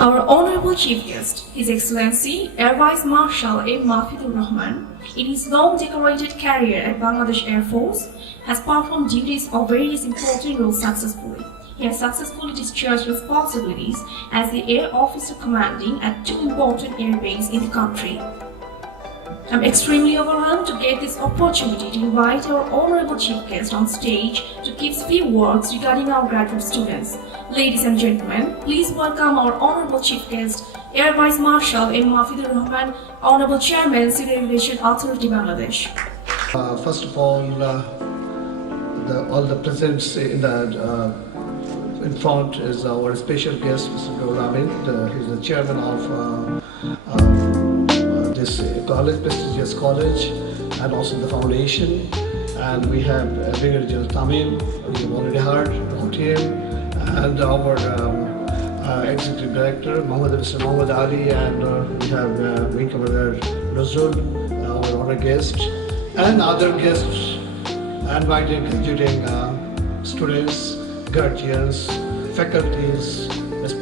Our Honorable Chief Guest, His Excellency Air Vice Marshal Mafidul, in his long decorated career at Bangladesh Air Force, has performed duties of various important roles successfully. He has successfully discharged responsibilities as the Air Officer commanding at two important air bases in the country. I'm extremely overwhelmed to get this opportunity to invite our Honorable Chief Guest on stage to give few words regarding our graduate students. Ladies and gentlemen, please welcome our Honorable Chief Guest, Air Vice Marshal Mafidul, Honorable Chairman, Civil Aviation Authority, Bangladesh. First of all the presents in front is our special guest, Mr. Amin. He's the chairman of this college, prestigious college, and also the foundation. And we have Brigadier General Tamim, you've already heard about him, and our Executive Director, Mr. Muhammad Ali, and we have Wing Commander Nazrul, our honored guest, and other guests, invited graduating students, guardians, faculties,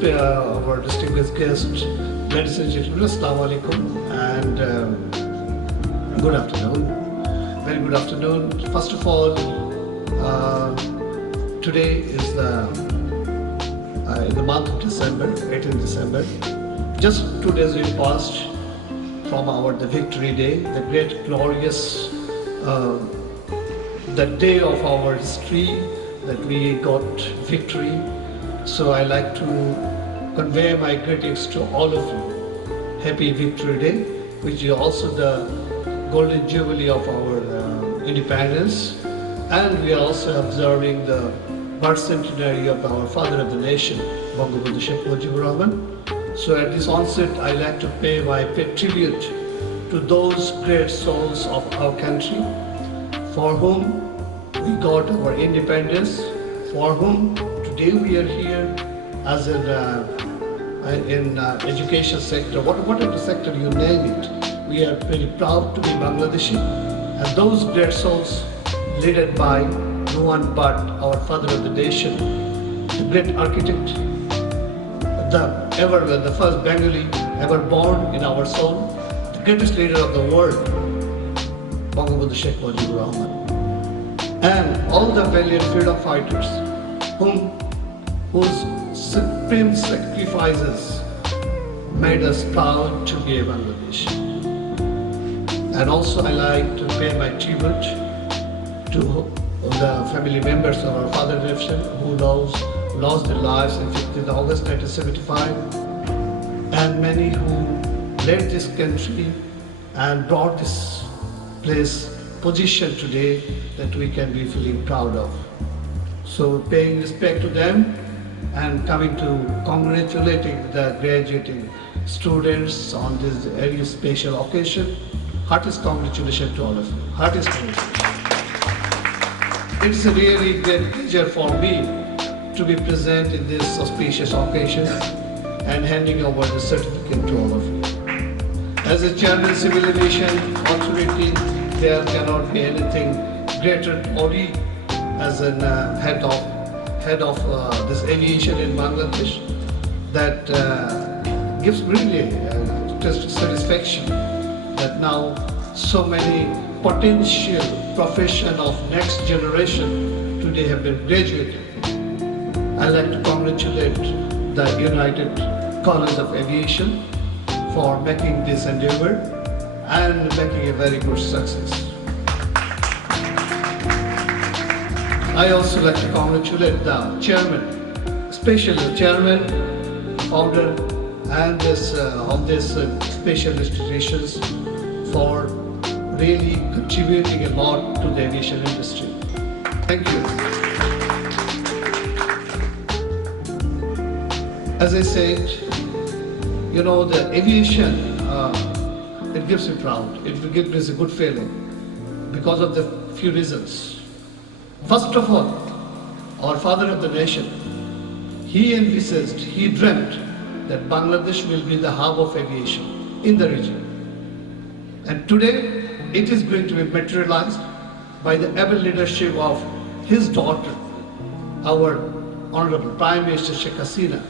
our distinguished guests. Ladies and gentlemen, Assalamu alaikum, and good afternoon. Very good afternoon. First of all, today is in the month of December, 18th December. Just 2 days we passed from the Victory Day, the great, glorious, the day of our history that we got victory. So I like to convey my greetings to all of you. Happy Victory Day, which is also the golden jubilee of our independence, and we are also observing the birth centenary of our father of the nation, Bangabandhu Sheikh Mujibur Rahman. So at this onset, I like to pay my tribute to those great souls of our country, for whom we got our independence, for whom today we are here as in education sector, whatever sector you name it. We are very proud to be Bangladeshi, and those great souls led by no one but our father of the nation, the great architect, the first Bengali ever born in our soul, the greatest leader of the world, Bangabandhu Sheikh Mujibur Rahman, and all the valiant freedom fighters whose supreme sacrifices made us proud to be a Bangladeshi. And also I like to pay my tribute to the family members of our father nation who lost their lives on 15th August 1975, and many who led this country and brought this position today that we can be feeling proud of. So paying respect to them and coming to congratulating the graduating students on this very special occasion. Heartiest congratulations to all of you. Heartiest congratulations. It's a really great pleasure for me to be present in this auspicious occasion and handing over the certificate to all of you. As a Chairman Civil Aviation Authority, there cannot be anything greater only as a head of this aviation in Bangladesh that gives really satisfaction that now so many potential profession of next generation today have been graduated. I'd like to congratulate the United College of Aviation for making this endeavor and making a very good success. I also like to congratulate the chairman, especially the chairman, founder, and of this special institutions for really contributing a lot to the aviation industry. Thank you. As I said, you know, the aviation, it gives me proud. It gives me a good feeling because of the few reasons. First of all, our father of the nation, he envisaged, he dreamt that Bangladesh will be the hub of aviation in the region. And today, it is going to be materialized by the able leadership of his daughter, our Honorable Prime Minister Sheikh Hasina,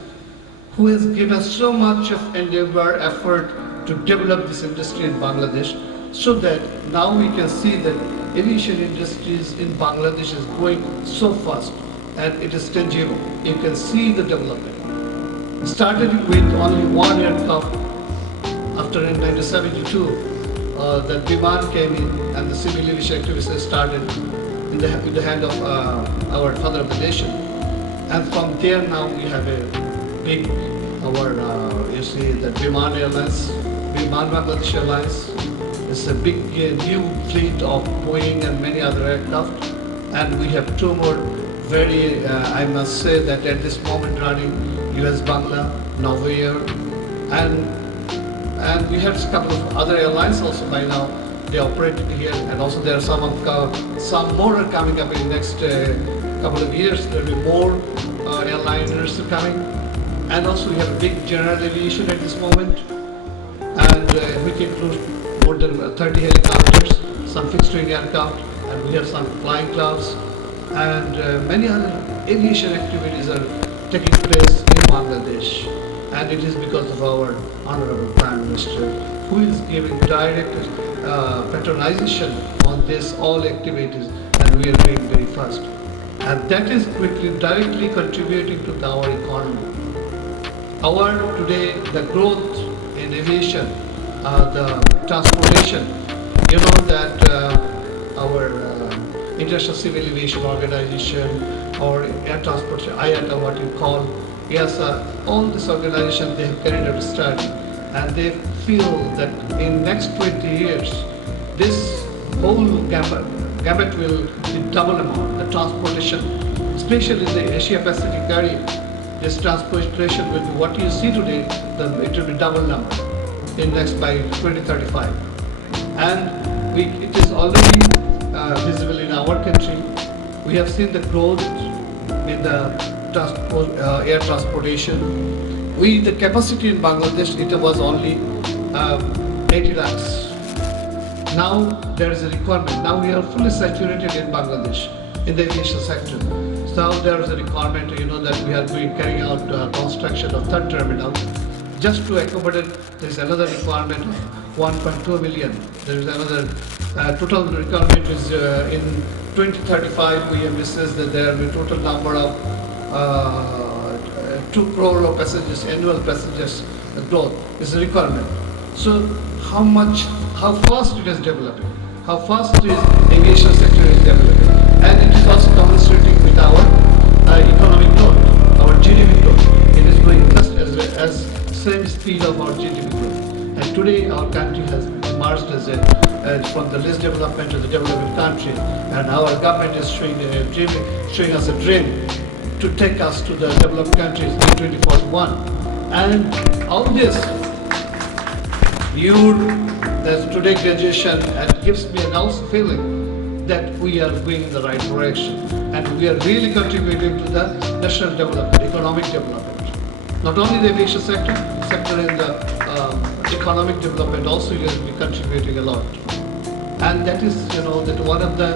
who has given so much of endeavor, effort to develop this industry in Bangladesh, so that now we can see that aviation industries in Bangladesh is growing so fast and it is tangible. You can see the development. Started with only one aircraft after in 1972. The Biman came in and the civil aviation activities started in the hand of our father of the nation. And from there now we have a big, you see the Biman Airlines, Biman Bangladesh Airlines. It's a big new fleet of Boeing and many other aircraft. And we have two more very, I must say that at this moment running, US Bangla, Novair, and we have a couple of other airlines also by now. They operate here, and also there are some more are coming up in the next couple of years. There will be more airliners coming, and also we have a big general aviation at this moment, and which includes more than 30 helicopters, some fixed-wing aircraft, and we have some flying clubs, and many other aviation activities are taking place in Bangladesh. And it is because of our Honorable Prime Minister, who is giving direct patronization on this all activities, and we are doing very fast. And that is directly contributing to our economy. Today, the growth in aviation, the transportation, you know that our International Civil Aviation Organization or Air Transport, IATA, what you call, yes, all this organization, they have carried out a study, and they feel that in next 20 years, this whole gamut will be double amount, the transportation, especially in the Asia-Pacific area. This transportation will be what you see today, it will be double number in next by 2035. And it is already visible in our country. We have seen the growth in the air transportation. The capacity in Bangladesh, it was only 80 lakhs. Now there is a requirement. Now we are fully saturated in Bangladesh in the aviation sector. So there is a requirement, you know, that we are carrying out construction of third terminal. Just to accommodate, there is another requirement of 1.2 million. There is another total requirement is in 2035. We have assessed that there will be total number of 2 crore of passengers, annual passengers growth is a requirement. So how fast it is developing, how fast is aviation sector is developing, and it is also commensurating with our economic growth, our GDP growth. It is going just as same speed of our GDP growth. And today our country has emerged as from the least development to the developing country, and our government is showing us a dream to take us to the developed countries in 2041. And all this, there's today graduation, and gives me an also feeling that we are going in the right direction, and we are really contributing to the national development, economic development. Not only the aviation sector in the economic development also you will be contributing a lot. And that is, you know, that one of the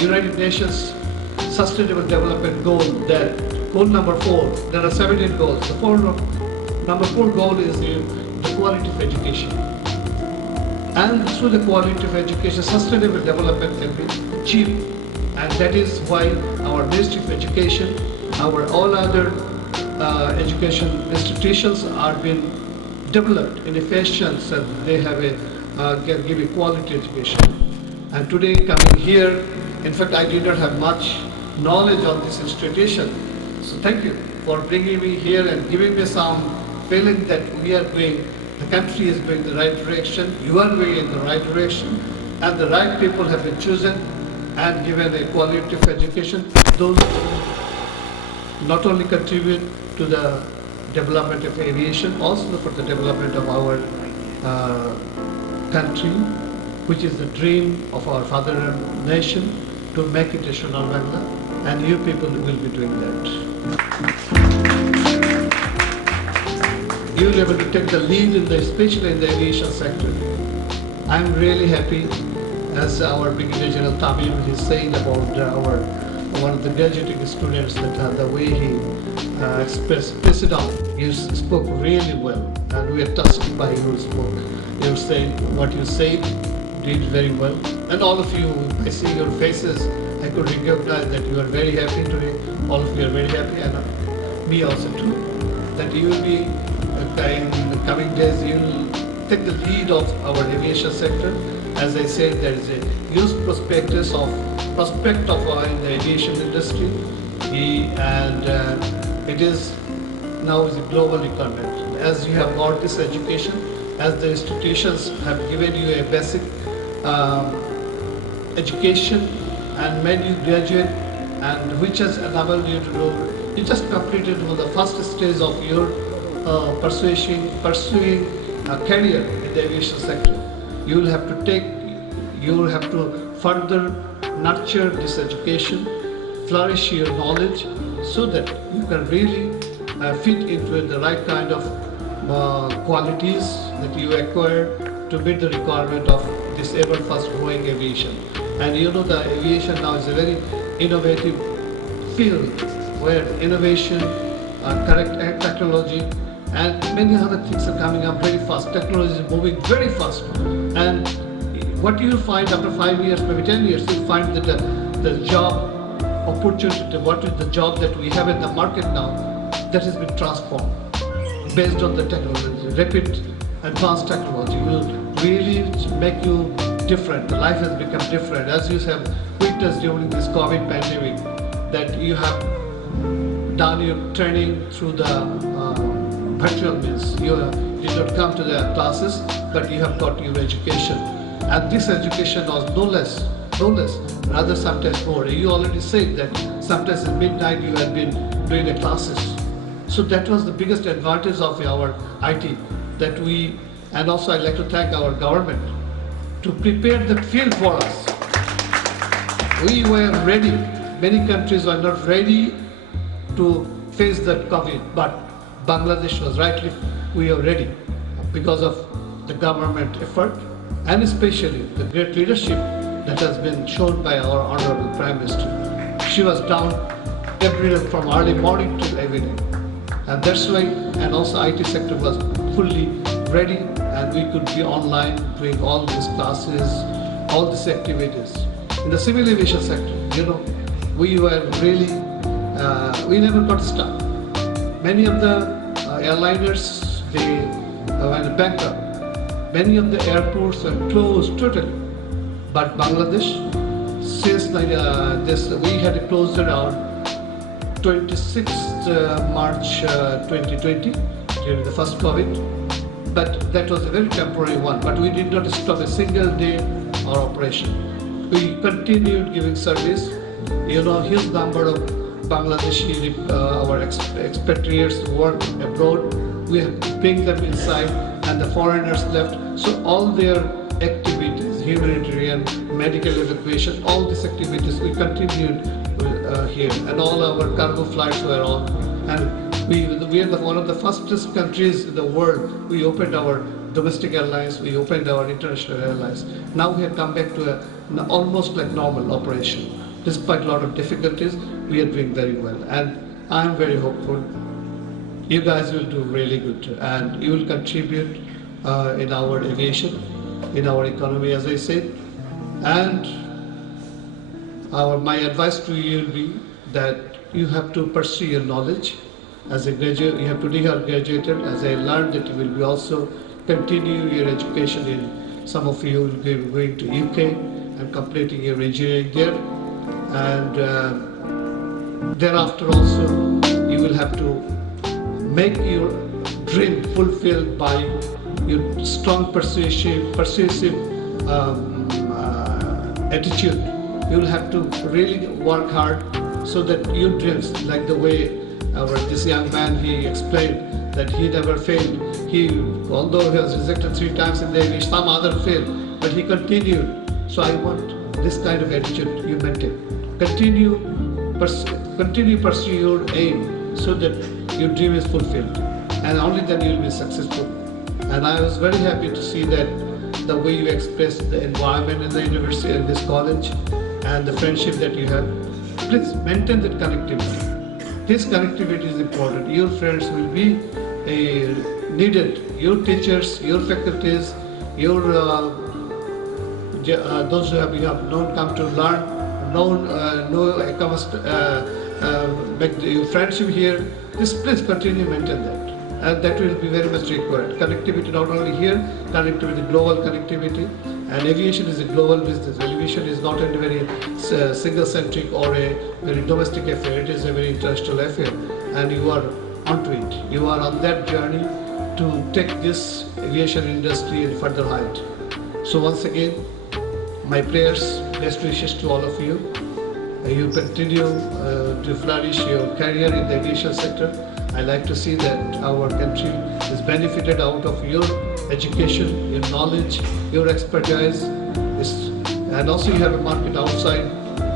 United Nations Sustainable Development Goal, that goal number 4, there are 17 goals. Number 4 goal is the quality of education. And through the quality of education, sustainable development can be achieved. And that is why our Ministry of Education, our all other education institutions are being developed in a fashion so they have can give a quality education. And today coming here, in fact I did not have much knowledge on this institution. So thank you for bringing me here and giving me some feeling that we are going, the country is going the right direction, you are going in the right direction, and the right people have been chosen and given a quality of education. Those not only contribute to the development of aviation, also for the development of our country, which is the dream of our father nation, to make it a Sonar Bangla, and you people will be doing that. You will be able to take the lead especially in the aviation sector. I am really happy, as our Brigadier General Tamim is saying about one of the graduating students, that the way he express it out. You spoke really well, and we are touched by your spoke. You said what you said, did very well, and all of you, I see your faces. I could recognize that you are very happy today. All of you are very happy, and me also too. That you will be in the coming days. You will take the lead of our aviation sector. As I said, there is a huge prospect of in the aviation industry, and it is now is a global economy. As you have got this education, as the institutions have given you a basic education and made you graduate, and which has enabled you to do. You just completed the first stage of your pursuing a career in the aviation sector. You will have to further nurture this education, flourish your knowledge, so that you can really fit into the right kind of qualities that you acquire to meet the requirement of this ever fast growing aviation. And you know, the aviation now is a very innovative field where innovation, correct technology, and many other things are coming up very fast. Technology is moving very fast, and what you will find after 5 years, maybe 10 years, you'll find that the job opportunity, what is the job that we have in the market now, that has been transformed based on the technology. Rapid, advanced technology will really make you different. The life has become different, as you have witnessed during this COVID pandemic, that you have done your training through the virtual means. You did not come to the classes, but you have got your education. And this education was no less, rather sometimes more. You already said that sometimes at midnight you had been doing the classes. So that was the biggest advantage of our IT, that we, and also I'd like to thank our government to prepare the field for us. We were ready. Many countries were not ready to face that COVID, but Bangladesh was we are ready because of the government effort, and especially the great leadership that has been shown by our Honorable Prime Minister. She was down every day from early morning till evening, and that's why, and also IT sector was fully ready, and we could be online doing all these classes, all these activities. In the civil aviation sector, we were really, we never got stuck. Many of the airliners, they went bankrupt. Many of the airports were closed totally. But Bangladesh, since we had closed around 26th March 2020 during the first COVID. But that was a very temporary one. But we did not stop a single day our operation. We continued giving service. Huge number of Bangladeshi, our expatriates work abroad. We have bring them inside, and the foreigners left. So all their activities, humanitarian, medical evacuation, all these activities we continued here, and all our cargo flights were on. And we are one of the fastest countries in the world. We opened our domestic airlines, we opened our international airlines. Now we have come back to almost like normal operation. Despite a lot of difficulties, we are doing very well, and I am very hopeful. You guys will do really good, and you will contribute in our aviation, in our economy, as I said. And my advice to you will be that you have to pursue your knowledge. As a graduate, you have to be graduated. As I learned that you will be also continue your education in. Some of you will be going to UK and completing your engineering there, and thereafter also you will have to make your dream fulfilled by your strong persuasive attitude. You will have to really work hard so that your dreams, like the way this young man, he explained that he never failed. Although he was rejected 3 times in the aviation, some other failed, but he continued. So I want this kind of attitude you maintain. Continue pursue your aim so that your dream is fulfilled, and only then you will be successful. And I was very happy to see that the way you expressed the environment in the university and this college, and the friendship that you have. Please maintain that connectivity. This connectivity is important. Your friends will be needed. Your teachers, your faculties, your those who have known come to learn, make your friendship here. Please continue maintain that. And that will be very much required. Connectivity not only here, connectivity, global connectivity. And aviation is a global business. Aviation is not a very single-centric or a very domestic affair. It is a very international affair. And you are onto it. You are on that journey to take this aviation industry in further height. So once again, my prayers, best wishes to all of you. You continue to flourish your career in the aviation sector. I like to see that our country is benefited out of your education, your knowledge, your expertise, and also you have a market outside,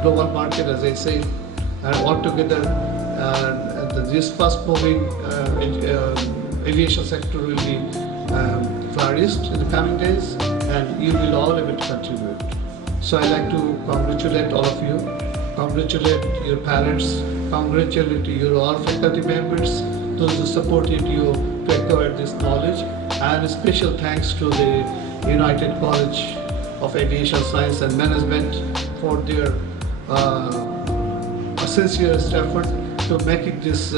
global market, as I say, and all together, this fast-moving aviation sector will be flourished in the coming days, and you will all able to contribute. So I like to congratulate all of you, congratulate your parents, congratulate your all faculty members, those who supported you to acquire this knowledge, and a special thanks to the United College of Aviation Science and Management for their sincere effort to making this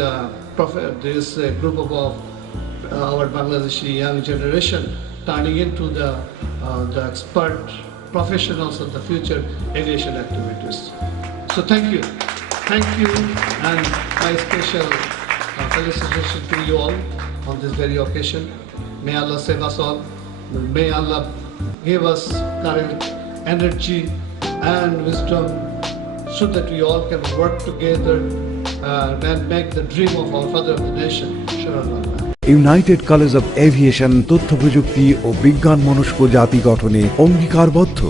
group of our Bangladeshi young generation turning into the expert professionals of the future aviation activities. So thank you, and my special felicitation to you all on this very occasion. May Allah save us all. May Allah give us courage, energy, and wisdom, so that we all can work together and make the dream of our father of the nation. United college of aviation তথ্য প্রযুক্তি ও বিজ্ঞান মনস্ক জাতি গঠনে অঙ্গীকারবদ্ধ।